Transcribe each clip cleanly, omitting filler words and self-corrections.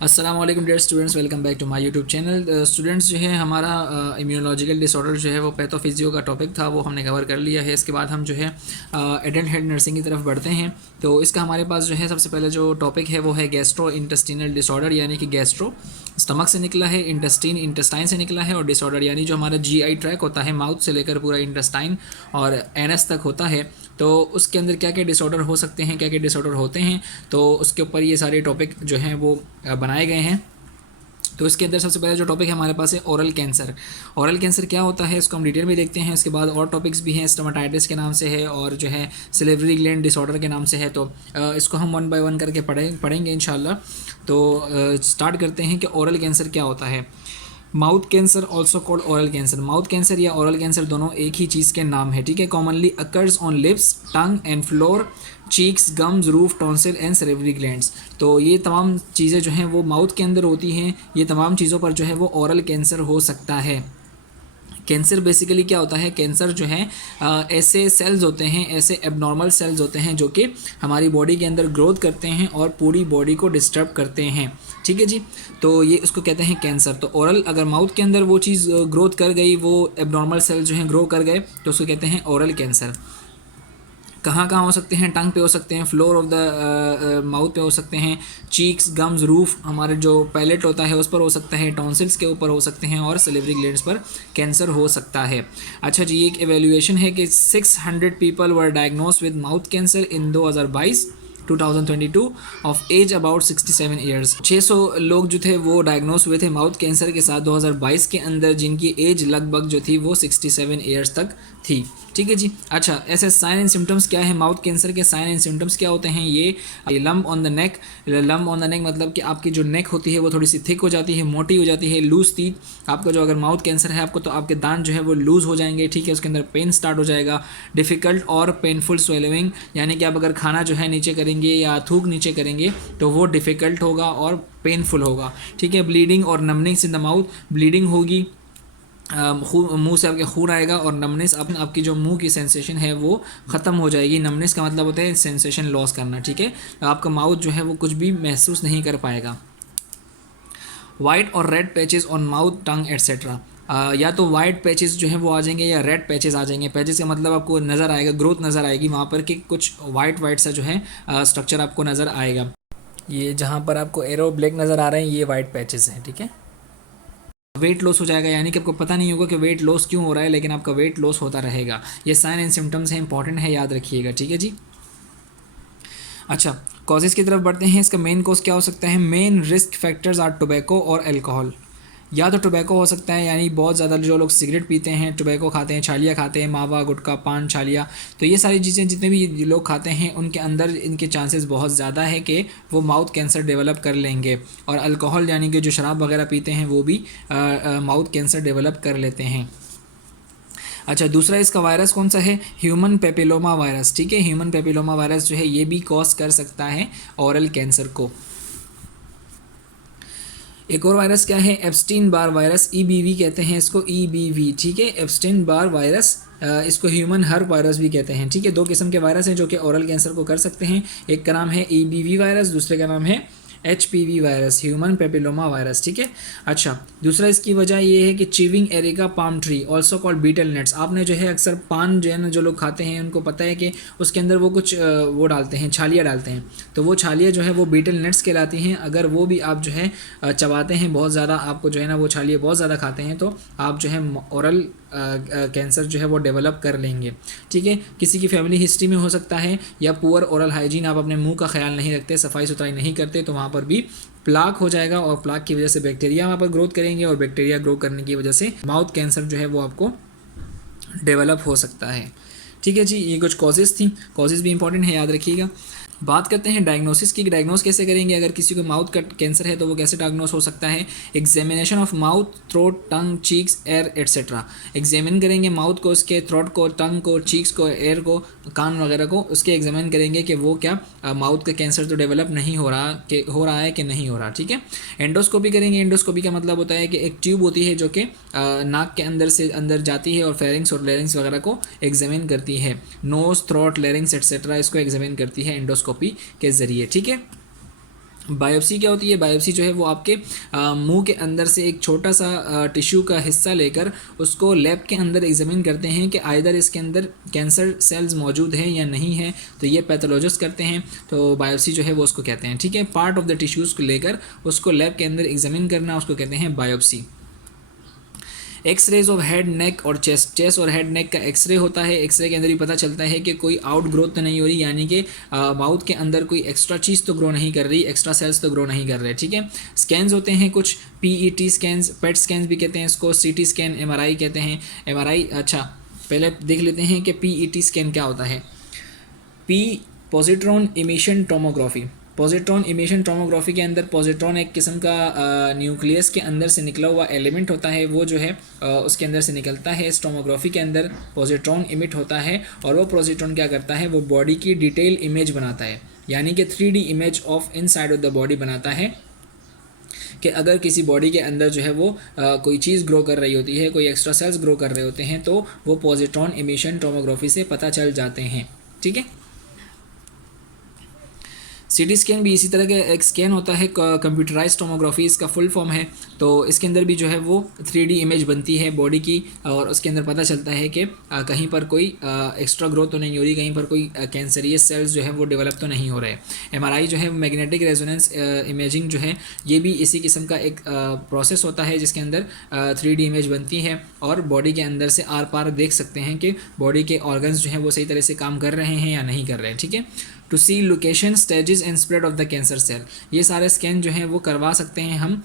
अस्सलाम वालेकुम dear students, welcome back to my YouTube channel. Students जो है हमारा इम्यूनोलॉजिकल डिसऑर्डर जो है वो पैथोफिजियो का टॉपिक था, वो हमने कवर कर लिया है। इसके बाद हम जो है एडल्ट हेड नर्सिंग की तरफ बढ़ते हैं। तो इसका हमारे पास जो है सबसे पहले जो टॉपिक है वो है गैस्ट्रो इंटेस्टिनल डिसऑर्डर, यानी कि गैस्ट्रो स्टमक से निकला है, इंटेस्टाइन से निकला है, और डिसऑर्डर यानी जो हमारा जीआई ट्रैक होता है माउथ से लेकर पूरा इंटेस्टाइन और एनएस तक होता है। तो उसके अंदर क्या क्या डिसऑर्डर हो सकते हैं, क्या क्या डिसऑर्डर होते हैं, तो उसके ऊपर ये सारे टॉपिक जो हैं वो बनाए गए हैं। तो इसके अंदर सबसे पहले जो टॉपिक है हमारे पास है ओरल कैंसर। ओरल कैंसर क्या होता है इसको हम डिटेल में देखते हैं। इसके बाद और टॉपिक्स भी हैं, स्टोमाटाइटिस के नाम से है और जो है सिलेवरी ग्लैंड डिसऑर्डर के नाम से है। तो इसको हम वन बाय वन करके पढ़ेंगे इंशाल्लाह। तो स्टार्ट करते हैं कि ओरल कैंसर क्या होता है। Mouth cancer also called oral cancer. Mouth cancer या ओरल कैंसर दोनों एक ही चीज़ के नाम है, ठीक है। Commonly occurs on lips, tongue and floor, cheeks, gums, roof, tonsil and salivary glands. तो ये तमाम चीज़ें जो हैं वो माउथ के अंदर होती हैं। ये तमाम चीज़ों पर जो है वो ओरल कैंसर हो सकता है। कैंसर बेसिकली क्या होता है, कैंसर जो है ऐसे सेल्स होते हैं, ऐसे एबनॉर्मल सेल्स होते हैं जो कि हमारी बॉडी के अंदर ग्रोथ करते हैं और पूरी बॉडी को डिस्टर्ब करते हैं, ठीक है जी। तो ये उसको कहते हैं कैंसर। तो ओरल अगर माउथ के अंदर वो चीज़ ग्रोथ कर गई, वो एबनॉर्मल सेल जो हैं ग्रो कर गए, तो उसको कहते हैं ओरल कैंसर। कहाँ कहाँ हो सकते हैं, टंग पे हो सकते हैं, फ्लोर ऑफ द माउथ पे हो सकते हैं, चीक्स, गम्स, रूफ, हमारे जो पैलेट होता है उस पर हो सकता है, टॉन्सिल्स के ऊपर हो सकते हैं, और सिलिवरी ग्लैंड्स पर कैंसर हो सकता है। अच्छा जी, एक एवेल्यूएशन है कि 600 people were diagnose with mouth cancer in 2022 of age about 67 years. 600 लोग जो थे वो डायग्नोस हुए थे माउथ कैंसर के साथ 2022 के अंदर, जिनकी एज लगभग जो थी वो 67 ईयर्स तक थी, ठीक है जी। अच्छा, ऐसे साइन एंड सिम्टम्स क्या है माउथ कैंसर के? साइन एंड सिम्टम्स क्या होते हैं? ये lump on the neck. Lump on the neck मतलब कि आपकी जो नेक होती है वो थोड़ी सी थिक हो जाती है, मोटी हो जाती है। लूज टीथ, आपका जो अगर माउथ कैंसर है आपको, तो आपके दांत जो है वो लूज हो जाएंगे, ठीक है। उसके अंदर पेन स्टार्ट हो जाएगा। डिफ़िकल्ट और पेनफुल स्वेलोइंग, यानी कि आप अगर खाना जो है नीचे करेंगे या थूक नीचे करेंगे तो वो डिफ़िकल्ट होगा और पेनफुल होगा, ठीक है। ब्लीडिंग और नमनिंग्स इन द माउथ, ब्लीडिंग होगी, मुंह से आपके खून आएगा, और नमनेस आपकी जो मुंह की सेंसेशन है वो ख़त्म हो जाएगी। नमनेस का मतलब होता है सेंसेशन लॉस करना, ठीक है। आपका माउथ जो है वो कुछ भी महसूस नहीं कर पाएगा। वाइट और red patches on mouth, tongue etcetera. या तो वाइट पैचेस जो है वो आ जाएंगे या रेड पैचेस आ जाएंगे। पैचेस का मतलब आपको नज़र आएगा, ग्रोथ नज़र आएगी वहाँ पर कि कुछ वाइट वाइट सा जो है स्ट्रक्चर आपको नज़र आएगा। ये जहाँ पर आपको एरो ब्लैक नज़र आ रहे हैं ये वाइट पैचेस हैं, ठीक है। वेट लॉस हो जाएगा, यानी कि आपको पता नहीं होगा कि वेट लॉस क्यों हो रहा है, लेकिन आपका वेट लॉस होता रहेगा। ये साइन एंड सिम्टम्स हैं, इंपॉर्टेंट है, याद रखिएगा, ठीक है जी। अच्छा, कॉजेज़ की तरफ बढ़ते हैं। इसका मेन कॉज क्या हो सकता है? Main risk factors are tobacco और अल्कोहल। या तो टोबैको हो सकता है, यानी बहुत ज़्यादा जो लोग सिगरेट पीते हैं, टोबैको खाते हैं, छालिया खाते हैं, मावा, गुटखा, पान, छालिया, तो ये सारी चीज़ें जितने भी लोग खाते हैं उनके अंदर इनके चांसेस बहुत ज़्यादा है कि वो माउथ कैंसर डेवलप कर लेंगे। और अल्कोहल यानी कि जो शराब वगैरह पीते हैं वो भी माउथ कैंसर डेवलप कर लेते हैं। अच्छा, दूसरा इसका वायरस कौन सा है? ह्यूमन पेपिलोमा वायरस, ठीक है। ह्यूमन पेपिलोमा वायरस जो है ये भी कॉज कर सकता है ओरल कैंसर को। एक और वायरस क्या है? एप्स्टीन बार वायरस, ईबीवी कहते हैं इसको, ईबीवी, ठीक है। एप्स्टीन बार वायरस, इसको ह्यूमन हर्प वायरस भी कहते हैं, ठीक है। दो किस्म के वायरस हैं जो कि ओरल कैंसर को कर सकते हैं। एक का नाम है ईबीवी वायरस, दूसरे का नाम है HPV virus, human papilloma virus, ठीक है। अच्छा, दूसरा इसकी वजह ये है कि chewing areca palm tree also called betel nuts. आपने जो है अक्सर पान जो है ना, जो लोग खाते हैं उनको पता है कि उसके अंदर वो कुछ वो डालते हैं, छालियाँ डालते हैं, तो वो छालियाँ जो है वो बीटल नट्स कहलाती हैं। अगर वो भी आप जो है चबाते हैं बहुत ज़्यादा, आपको जो है ना वो छालियाँ बहुत ज़्यादा खाते हैं, तो आप जो है ओरल कैंसर जो है वो डेवलप कर लेंगे, ठीक है। किसी की फैमिली हिस्ट्री में हो सकता है, या पुअर ओरल हाइजीन, आप अपने मुंह का ख्याल नहीं रखते, सफाई सुथराई नहीं करते, तो वहाँ पर भी प्लाक हो जाएगा, और प्लाक की वजह से बैक्टीरिया वहाँ पर ग्रोथ करेंगे, और बैक्टीरिया ग्रो करने की वजह से माउथ कैंसर जो है वो आपको डेवलप हो सकता है, ठीक है जी। ये कुछ कॉजेज़ थी, कॉजेज़ भी इंपॉर्टेंट है, याद रखिएगा। बात करते हैं डायग्नोसिस की, डायग्नोस कैसे करेंगे? अगर किसी को माउथ का कैंसर है तो वो कैसे डायग्नोस हो सकता है? Examination of mouth, throat, tongue, cheeks, air etcetera. Examine करेंगे माउथ को, उसके थ्रोट को, टंग को, चीक्स को, एयर को, कान वगैरह को, उसके एग्जामिन करेंगे कि वो क्या माउथ का कैंसर तो डेवलप नहीं हो रहा, कि हो रहा है कि नहीं हो रहा, ठीक है। एंडोस्कोपी करेंगे। एंडोस्कोपी का मतलब होता है कि एक ट्यूब होती है जो कि नाक के अंदर से अंदर जाती है और फेरिंग्स और लेरिंग्स वगैरह को एग्जामिन करती है। नोज, थ्रोट, लेरिंग्स एट्सेट्रा इसको एग्जामिन करती है एंडोस्कोपी के ज़रिए, ठीक है। बायोप्सी क्या होती है? बायोप्सी जो है वो आपके मुंह के अंदर से एक छोटा सा टिश्यू का हिस्सा लेकर उसको लैब के अंदर एग्जामिन करते हैं कि आइदर इसके अंदर कैंसर सेल्स मौजूद हैं या नहीं है, तो ये पैथोलॉजिस्ट करते हैं, तो बायोप्सी जो है वो उसको कहते हैं। ठीक है, पार्ट ऑफ द टिश्यूज़ को लेकर उसको लैब के अंदर एग्जामिन करना उसको कहते हैं बायोप्सी। एक्सरेज ऑफ हेड, नेक और चेस्ट। चेस्ट और हेड नेक का एक्सरे होता है, एक्सरे के अंदर भी पता चलता है कि कोई आउट ग्रोथ तो नहीं हो रही, यानी कि माउथ के अंदर कोई एक्स्ट्रा चीज़ तो ग्रो नहीं कर रही, एक्स्ट्रा सेल्स तो ग्रो नहीं कर रहे। ठीक है, स्कैन्स होते हैं कुछ, पीईटी स्कैन्स, पेट स्कैन्स भी कहते हैं इसको, सीटी स्कैन, एमआरआई कहते हैं। एमआरआई, अच्छा पहले देख लेते हैं कि पीईटी स्कैन क्या होता है। P positron emission tomography. Positron emission tomography के अंदर पॉजिट्रॉन एक किस्म का न्यूक्लियस के अंदर से निकला हुआ एलिमेंट होता है, वो जो है उसके अंदर से निकलता है। इस टोमोग्राफी के अंदर पॉजिट्रॉन इमिट होता है और वो पॉजिट्रॉन क्या करता है, वो बॉडी की डिटेल इमेज बनाता है, यानी कि 3D image of inside of the body बनाता है कि अगर किसी बॉडी के अंदर जो है वो कोई चीज़ ग्रो कर रही होती है, कोई एक्स्ट्रा सेल्स ग्रो कर रहे होते हैं, तो वो पॉजिट्रॉन इमिशन टोमोग्राफी से पता चल जाते हैं। ठीक है, सीटी स्कैन भी इसी तरह का एक स्कैन होता है, कंप्यूटराइज टोमोग्राफी इसका फुल फॉर्म है। तो इसके अंदर भी जो है वो 3D इमेज बनती है बॉडी की और उसके अंदर पता चलता है कि कहीं पर कोई एक्स्ट्रा ग्रोथ तो नहीं हो रही, कहीं पर कोई कैंसरियस सेल्स जो है वो डेवलप तो नहीं हो रहे। एमआरआई जो है मैग्नेटिक रेजोनेंस इमेजिंग जो है ये भी इसी किस्म का एक प्रोसेस होता है जिसके अंदर 3D इमेज बनती है और बॉडी के अंदर से आर पार देख सकते हैं कि बॉडी के ऑर्गन्स जो हैं वो सही तरह से काम कर रहे हैं या नहीं कर रहे हैं। ठीक है, to see location, stages and spread of the cancer cell, ये सारे स्कैन जो हैं वो करवा सकते हैं हम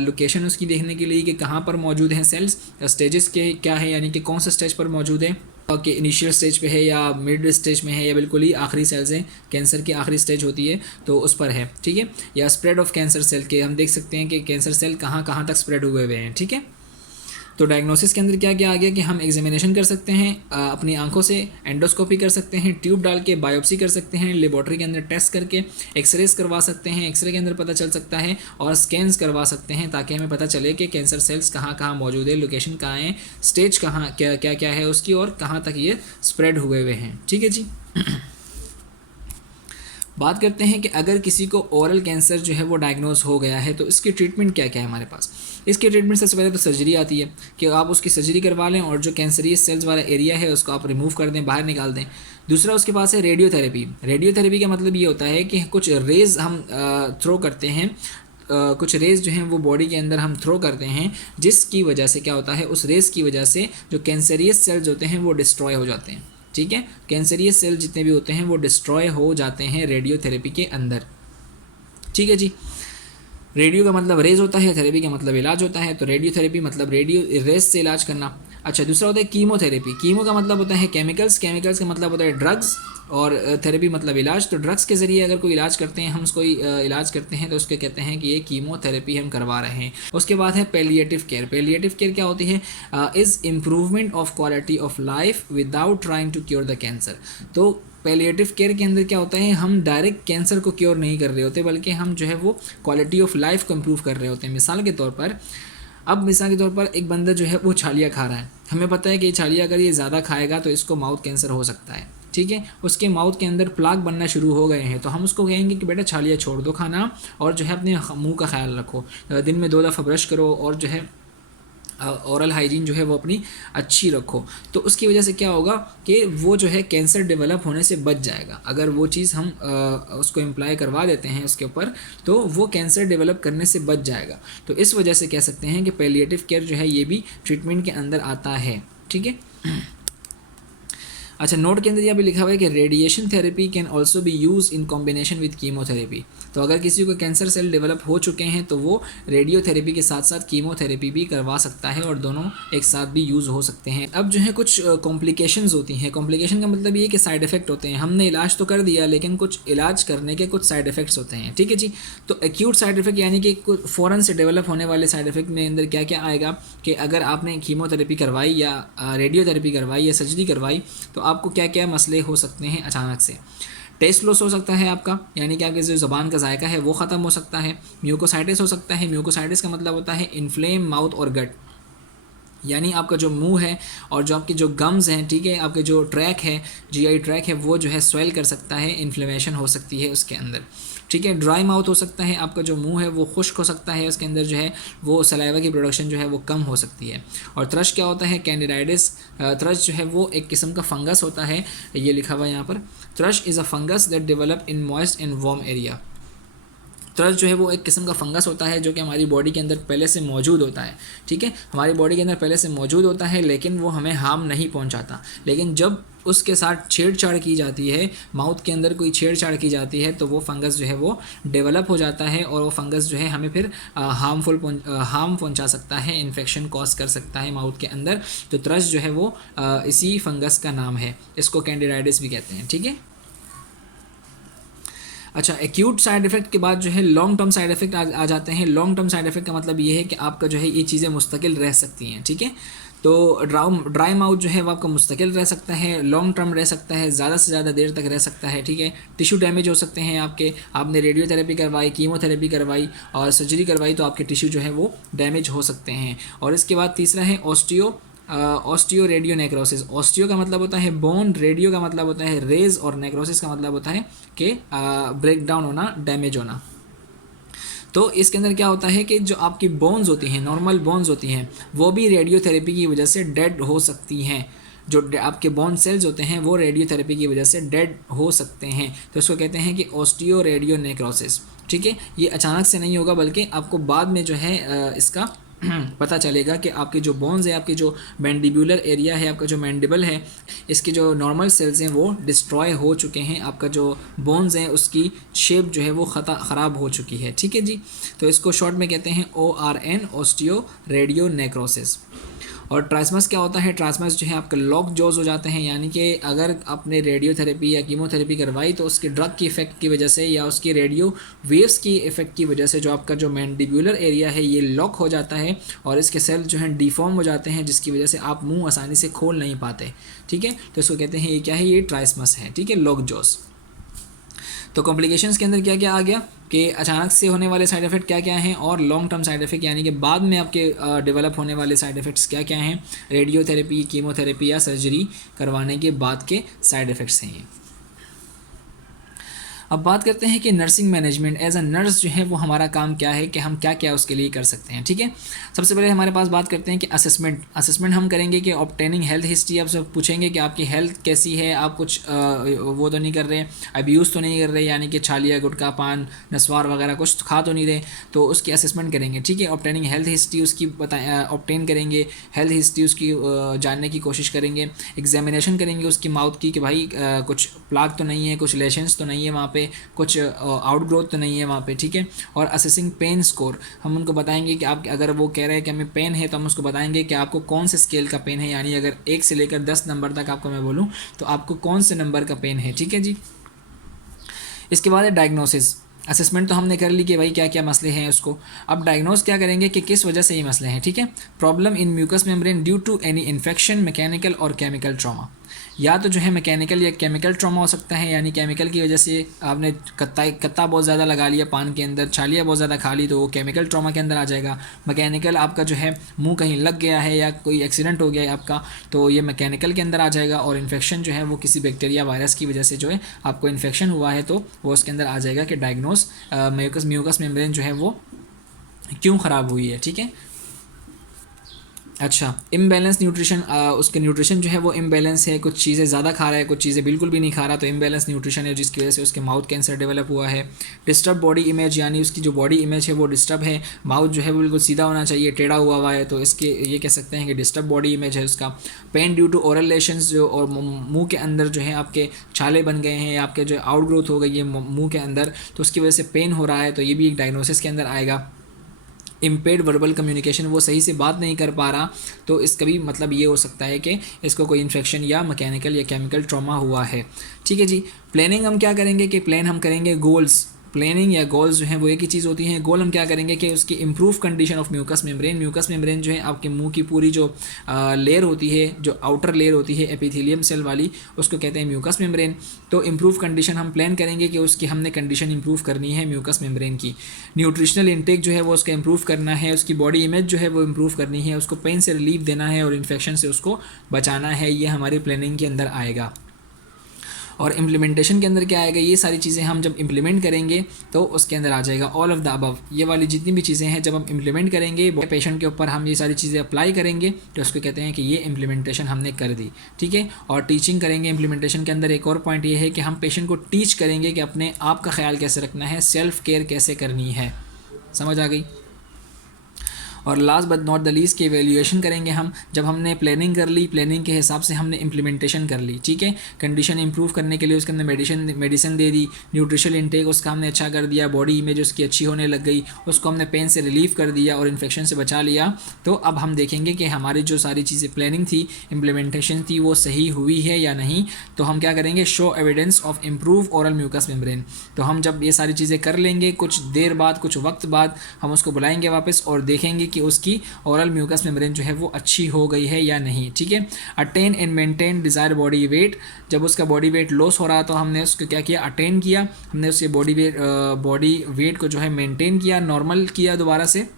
लोकेशन उसकी देखने के लिए कि कहाँ पर मौजूद हैं सेल्स, स्टेजेस के क्या है यानी कि कौन सा स्टेज पर मौजूद है, कि इनिशियल स्टेज पे है या मिड स्टेज में है या बिल्कुल ही आखिरी सेल्स हैं, कैंसर की आखिरी स्टेज होती है तो उस पर है। ठीक है, या स्प्रेड ऑफ कैंसर सेल के हम देख सकते हैं कि कैंसर सेल कहाँ कहाँ तक स्प्रेड हुए हुए हैं। ठीक है, तो डायग्नोसिस के अंदर क्या क्या आ गया कि हम एग्जामिनेशन कर सकते हैं अपनी आंखों से, एंडोस्कोपी कर सकते हैं, ट्यूब डाल के बायोप्सी कर सकते हैं, लेबोरेटरी के अंदर टेस्ट करके एक्सरेज करवा सकते हैं, एक्सरे के अंदर पता चल सकता है, और स्कैन्स करवा सकते हैं ताकि हमें पता चले कि कैंसर सेल्स कहाँ कहाँ मौजूद है, लोकेशन कहाँ है, स्टेज कहाँ क्या क्या क्या है उसकी और कहाँ तक ये स्प्रेड हुए हुए हैं। ठीक है जी। बात करते हैं कि अगर किसी को ओरल कैंसर जो है वो डायग्नोज हो गया है तो इसकी ट्रीटमेंट क्या क्या है हमारे पास। इसकी ट्रीटमेंट सबसे पहले तो सर्जरी आती है कि आप उसकी सर्जरी करवा लें और जो कैंसरियस सेल्स वाला एरिया है उसको आप रिमूव कर दें, बाहर निकाल दें। दूसरा उसके पास है रेडियोथेरेपी। रेडियोथेरेपी का मतलब ये होता है कि कुछ रेज हम थ्रो करते हैं, कुछ रेज़ जो हैं वो बॉडी के अंदर हम थ्रो करते हैं, जिसकी वजह से क्या होता है, उस रेज़ की वजह से जो कैंसरियस सेल्स होते हैं वो डिस्ट्रॉय हो जाते हैं। ठीक है, कैंसरियस सेल जितने भी होते हैं वो डिस्ट्रॉय हो जाते हैं रेडियोथेरेपी के अंदर। ठीक है जी, रेडियो का मतलब रेज होता है, थेरेपी का मतलब इलाज होता है, तो रेडियोथेरेपी मतलब रेडियो रेज से इलाज करना। अच्छा, दूसरा होता है कीमोथेरेपी। कीमो का मतलब होता है केमिकल्स, केमिकल्स का मतलब होता है ड्रग्स, और थेरेपी मतलब इलाज। तो ड्रग्स के ज़रिए अगर कोई इलाज करते हैं, हम उसको इलाज करते हैं तो उसके कहते हैं कि ये कीमोथेरेपी हम करवा रहे हैं। उसके बाद है पैलिएटिव केयर। पैलिएटिव केयर क्या होती है, is improvement of quality of life without trying to cure the cancer. तो पैलिएटिव केयर के अंदर क्या होता है, हम डायरेक्ट कैंसर को क्योर नहीं कर रहे होते, बल्कि हम जो है वो क्वालिटी ऑफ लाइफ को इम्प्रूव कर रहे होते हैं। मिसाल के तौर पर एक बंदा जो है वो छालिया खा रहा है, हमें पता है कि छालिया अगर ये ज़्यादा खाएगा तो इसको माउथ कैंसर हो सकता है। ठीक है, उसके माउथ के अंदर प्लाक बनना शुरू हो गए हैं, तो हम उसको कहेंगे कि बेटा छालिया छोड़ दो खाना और जो है अपने मुंह का ख्याल रखो, दिन में 2 दफ़ा ब्रश करो और जो है ओरल हाइजीन जो है वो अपनी अच्छी रखो। तो उसकी वजह से क्या होगा कि वो जो है कैंसर डेवलप होने से बच जाएगा। अगर वो चीज़ हम उसको इम्प्लाई करवा देते हैं उसके ऊपर, तो वो कैंसर डेवलप करने से बच जाएगा। तो इस वजह से कह सकते हैं कि पैलिएटिव केयर जो है ये भी ट्रीटमेंट के अंदर आता है। ठीक है, अच्छा, नोट के अंदर यहाँ पे लिखा हुआ है कि radiation therapy can also be use in combination with chemotherapy. तो अगर किसी को कैंसर सेल डेवलप हो चुके हैं तो वो रेडियोथेरेपी के साथ साथ कीमोथेरेपी भी करवा सकता है और दोनों एक साथ भी यूज़ हो सकते हैं। अब जो है कुछ कॉम्प्लिकेशंस होती हैं। कॉम्प्लिकेशन का मतलब ये कि साइड इफ़ेक्ट होते हैं। हमने इलाज तो कर दिया लेकिन कुछ इलाज करने के कुछ साइड इफ़ेक्ट्स होते हैं। ठीक है जी, तो एक्यूट साइड इफ़ेक्ट यानी कि फ़ौरन से डेवलप होने वाले साइड इफ़ेक्ट में अंदर क्या क्या आएगा कि अगर आपने कीमोथेरेपी करवाई या रेडियोथेरेपी करवाई या सर्जरी करवाई तो आपको क्या क्या मसले हो सकते हैं। अचानक से टेस्ट लॉस हो सकता है आपका, यानी कि आपके जो ज़बान का जायका है वो ख़त्म हो सकता है। म्यूकोसाइटिस हो सकता है। म्यूकोसाइटिस का मतलब होता है इन्फ्लेम माउथ और गट, यानी आपका जो मुंह है और जो आपके जो गम्स हैं, ठीक है, आपके जो ट्रैक है, जीआई ट्रैक है, वो जो है स्वेल कर सकता है, इन्फ्लेमेशन हो सकती है उसके अंदर। ठीक है। ड्राई माउथ हो सकता है, आपका जो मुंह है वो खुश्क हो सकता है, उसके अंदर जो है वो सलाइवा की प्रोडक्शन जो है वो कम हो सकती है। और थ्रश क्या होता है, कैंडिडाइटिस। थ्रश जो है वो एक किस्म का फंगस होता है, ये लिखा हुआ है यहाँ पर, thrust is a fungus that develop in moist and warm area. Thrust जो है वो एक किस्म का फंगस होता है जो कि हमारी बॉडी के अंदर पहले से मौजूद होता है, ठीक है, हमारी बॉडी के अंदर पहले से मौजूद होता है, लेकिन वो हमें हार्म नहीं पहुंचाता। लेकिन जब उसके साथ छेड़छाड़ की जाती है, माउथ के अंदर कोई छेड़छाड़ की जाती है, तो वो फंगस जो है वो डेवलप हो जाता है और वो फंगस जो है हमें फिर हार्म पहुंचा सकता है, इन्फेक्शन कॉज कर सकता है माउथ के अंदर। तो थ्रश जो है वो इसी फंगस का नाम है, इसको कैंडिडाइटिस भी कहते हैं, ठीक है। अच्छा, एक्यूट साइड इफेक्ट के बाद जो है लॉन्ग टर्म साइड इफेक्ट आ जाते हैं। लॉन्ग टर्म साइड इफेक्ट का मतलब ये है कि आपका जो है ये चीज़ें मुस्तकिल रह सकती हैं, ठीक है। तो ड्राई माउथ जो है वो आपका मुस्तकिल रह सकता है, लॉन्ग टर्म रह सकता है, ज़्यादा से ज़्यादा देर तक रह सकता है, ठीक है। टिश्यू डैमेज हो सकते हैं आपके, आपने रेडियोथेरेपी करवाई, कीमोथेरेपी करवाई और सर्जरी करवाई, तो आपके टिश्यू जो है वो डैमेज हो सकते हैं। और इसके बाद तीसरा है ऑस्टियो रेडियो नेक्रोसिस। ऑस्टियो का मतलब होता है बोन, रेडियो का मतलब होता है रेज, और नेक्रोसिस का मतलब होता है कि ब्रेक डाउन होना, डैमेज होना। तो इसके अंदर क्या होता है कि जो आपकी बोन्स होती हैं, नॉर्मल बोन्स होती हैं, वो भी रेडियोथेरेपी की वजह से डेड हो सकती हैं। जो आपके बोन सेल्स होते हैं वो रेडियोथेरेपी की वजह से डेड हो सकते हैं, तो इसको कहते हैं कि ऑस्टियो रेडियो नेक्रोसिस, ठीक है। ये अचानक से नहीं होगा, बल्कि आपको बाद में जो है इसका पता चलेगा कि आपके जो बोन्स है, आपके जो मैंडिबुलर एरिया है, आपका जो मैंडिबल है, इसके जो नॉर्मल सेल्स हैं वो डिस्ट्रॉय हो चुके हैं, आपका जो बोन्स हैं उसकी शेप जो है वो ख़राब हो चुकी है, ठीक है जी। तो इसको शॉर्ट में कहते हैं ORN, ऑस्टियो रेडियो नेक्रोसिस। और ट्रांसमस क्या होता है, ट्रांसमस जो है आपका लॉक जॉज हो जाते हैं, यानी कि अगर आपने रेडियोथेरेपी या कीमोथेरेपी करवाई तो उसके ड्रग की इफेक्ट की वजह से या उसकी रेडियो वेव्स की इफेक्ट की वजह से जो आपका जो मैंडिबुलर एरिया है ये लॉक हो जाता है और इसके सेल जो हैं डिफॉर्म हो जाते हैं, जिसकी वजह से आप मुंह आसानी से खोल नहीं पाते, ठीक है। तो इसको कहते हैं, ये क्या है, ये ट्रांसमस है, ठीक है, लॉक जॉज। तो कॉम्प्लिकेशंस के अंदर क्या क्या आ गया कि अचानक से होने वाले साइड इफ़ेक्ट क्या क्या हैं, और लॉन्ग टर्म साइड इफ़ेक्ट यानी कि बाद में आपके डेवलप होने वाले साइड इफ़ेक्ट्स क्या क्या हैं, रेडियोथेरेपी, कीमोथेरेपी या सर्जरी करवाने के बाद के साइड इफ़ेक्ट्स हैं ये। अब बात करते हैं कि nursing management, as a nurse जो है वो हमारा काम क्या है, कि हम क्या क्या उसके लिए कर सकते हैं, ठीक है। सबसे पहले हमारे पास बात करते हैं कि असेसमेंट हम करेंगे कि ऑब्टेनिंग हेल्थ हिस्ट्री, आपसे पूछेंगे कि आपकी हेल्थ कैसी है, आप कुछ वो तो नहीं कर रहे, अब्यूज़ तो नहीं कर रहे, यानी कि छालिया, गुटखा, पान, नस्वार वगैरह कुछ खा तो नहीं रहे, तो उसकी असेसमेंट करेंगे, ठीक है। ऑब्टेनिंग हेल्थ हिस्ट्री उसकी ऑब्टेन करेंगे, हेल्थ हिस्ट्री उसकी जानने की कोशिश करेंगे। एग्जामिनेशन करेंगे उसकी माउथ की कि भाई कुछ प्लाक तो नहीं है, कुछ लेशंस तो नहीं है वहाँ पे, कुछ आउटग्रोथ तो नहीं है वहाँ पे, ठीक है। और असेसिंग पेन स्कोर, हम उनको बताएंगे कि आप, अगर वो कह रहे हैं कि हमें पेन है, तो हम उसको बताएंगे कि आपको कौन से स्केल का पेन है, यानी अगर 1 से लेकर 10 नंबर तक आपको मैं बोलूँ तो आपको कौन से नंबर का पेन है, ठीक है जी। इसके बाद है डायग्नोसिस। असेसमेंट तो हमने कर ली कि भाई क्या क्या मसले हैं उसको, अब डायग्नोस क्या करेंगे कि किस वजह से ये मसले हैं, ठीक है। Problem in mucous membrane due to any infection, mechanical और केमिकल ट्रॉमा। या तो जो है मैकेनिकल या केमिकल ट्रॉमा हो सकता है, यानी केमिकल की वजह से आपने कत्ता बहुत ज़्यादा लगा लिया पान के अंदर, छालिया बहुत ज़्यादा खा ली, तो वो केमिकल ट्रॉमा के अंदर आ जाएगा। मैकेनिकल आपका जो है मुंह कहीं लग गया है या कोई एक्सीडेंट हो गया है आपका, तो ये मैकेनिकल के अंदर आ जाएगा। और इन्फेक्शन जो है वो किसी बैक्टीरिया वायरस की वजह से जो है आपको इन्फेक्शन हुआ है, तो वो उसके अंदर आ जाएगा कि डायग्नोस म्यूकस मेम्ब्रेन जो है वो क्यों ख़राब हुई है, ठीक है। अच्छा, इम्बैलेंस न्यूट्रिशन, उसके न्यूट्रिशन जो है वो इम्बैलेंस है, कुछ चीज़ें ज़्यादा खा रहा है, कुछ चीज़ें बिल्कुल भी नहीं खा रहा, तो इम्बैलेंस न्यूट्रिशन है, जिसकी वजह से उसके माउथ कैंसर डेवलप हुआ है। डिस्टर्ब बॉडी इमेज, यानी उसकी जो बॉडी इमेज है वो डिस्टर्ब है, माउथ जो है वो बिल्कुल सीधा होना चाहिए, टेढ़ा हुआ है, तो इसके ये कह सकते हैं कि डिस्टर्ब बॉडी इमेज है उसका। Pain due to oral lesions, जो और मुँह के अंदर जो है आपके छाले बन गए हैं, आपके जो आउटग्रोथ हो गई है मुँह के अंदर, तो उसकी वजह से पेन हो रहा है, तो ये भी एक डायग्नोसिस के अंदर आएगा। इम्पेयर्ड वर्बल कम्युनिकेशन, वो सही से बात नहीं कर पा रहा, तो इसका भी मतलब ये हो सकता है कि इसको कोई इन्फेक्शन या मैकेनिकल या केमिकल ट्रॉमा हुआ है, ठीक है जी। प्लानिंग हम क्या करेंगे कि प्लान हम करेंगे गोल्स, प्लानिंग या गोल्स जो हैं वो एक ही चीज़ होती हैं। गोल हम क्या करेंगे कि उसकी improve condition of mucous membrane जो है आपके मुंह की पूरी जो लेयर होती है, जो आउटर लेयर होती है एपिथेलियम सेल वाली, उसको कहते हैं म्यूकस मेम्ब्रेन। तो इंप्रूव कंडीशन हम प्लान करेंगे कि उसकी हमने कंडीशन इंप्रूव करनी है म्यूकस मेम्ब्रेन की। न्यूट्रिशनल इंटेक जो है वो उसका इंप्रूव करना है, उसकी बॉडी इमेज जो है वो इंप्रूव करनी है, उसको पेन से रिलीफ देना है और इन्फेक्शन से उसको बचाना है, ये हमारी प्लानिंग के अंदर आएगा। और इम्प्लीमेंटेशन के अंदर क्या आएगा, ये सारी चीज़ें हम जब इम्प्लीमेंट करेंगे तो उसके अंदर आ जाएगा ऑल ऑफ द अबव। ये वाली जितनी भी चीज़ें हैं जब हम इम्प्लीमेंट करेंगे पेशेंट के ऊपर, हम ये सारी चीज़ें अप्लाई करेंगे तो उसको कहते हैं कि ये इम्प्लीमेंटेशन हमने कर दी, ठीक है। और टीचिंग करेंगे इम्प्लीमेंटेशन के अंदर, एक और पॉइंट ये है कि हम पेशेंट को टीच करेंगे कि अपने आप का ख्याल कैसे रखना है, सेल्फ केयर कैसे करनी है। समझ आ गई। और last but not the least की एवेल्यूएशन करेंगे हम, जब हमने प्लानिंग कर ली, प्लानिंग के हिसाब से हमने इम्प्लीमेंटेशन कर ली, ठीक है। कंडीशन इंप्रूव करने के लिए उसके अंदर मेडिसिन दे दी, न्यूट्रिशनल इंटेक उसका हमने अच्छा कर दिया, बॉडी इमेज उसकी अच्छी होने लग गई, उसको हमने पेन से रिलीव कर दिया और इन्फेक्शन से बचा लिया। तो अब हम देखेंगे कि हमारी जो सारी चीज़ें प्लानिंग थी, इम्प्लीमेंटेशन थी, वो सही हुई है या नहीं। तो हम क्या करेंगे, show evidence of improve oral mucous membrane. तो हम जब ये सारी चीज़ें कर लेंगे, कुछ देर बाद, कुछ वक्त बाद हम उसको बुलाएंगे वापस और देखेंगे कि उसकी ओरल म्यूकस मेम्ब्रेन जो है वो अच्छी हो गई है या नहीं, ठीक है। Attain and maintain desire body weight, जब उसका बॉडी वेट लॉस हो रहा तो हमने उसको क्या किया, अटेन किया, हमने उसके बॉडी वेट को जो है मेंटेन किया, नॉर्मल किया दोबारा से,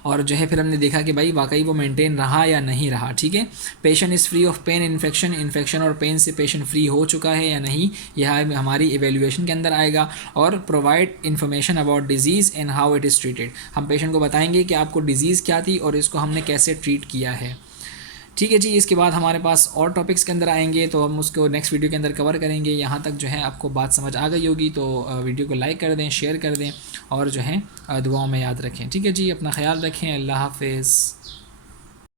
और जो है फिर हमने देखा कि भाई वाकई वो मेंटेन रहा या नहीं रहा, ठीक है। Patient is free of pain, infection और पेन से पेशेंट फ्री हो चुका है या नहीं, यह हमारी एवेल्यूएशन के अंदर आएगा। और provide information about disease and how it is treated, हम पेशेंट को बताएंगे कि आपको डिजीज़ क्या थी और इसको हमने कैसे ट्रीट किया है, ठीक है जी। इसके बाद हमारे पास और टॉपिक्स के अंदर आएंगे तो हम उसको नेक्स्ट वीडियो के अंदर कवर करेंगे। यहाँ तक जो है आपको बात समझ आ गई होगी तो वीडियो को लाइक कर दें, शेयर कर दें और जो है दुआओं में याद रखें, ठीक है जी। अपना ख्याल रखें, अल्लाह हाफिज़।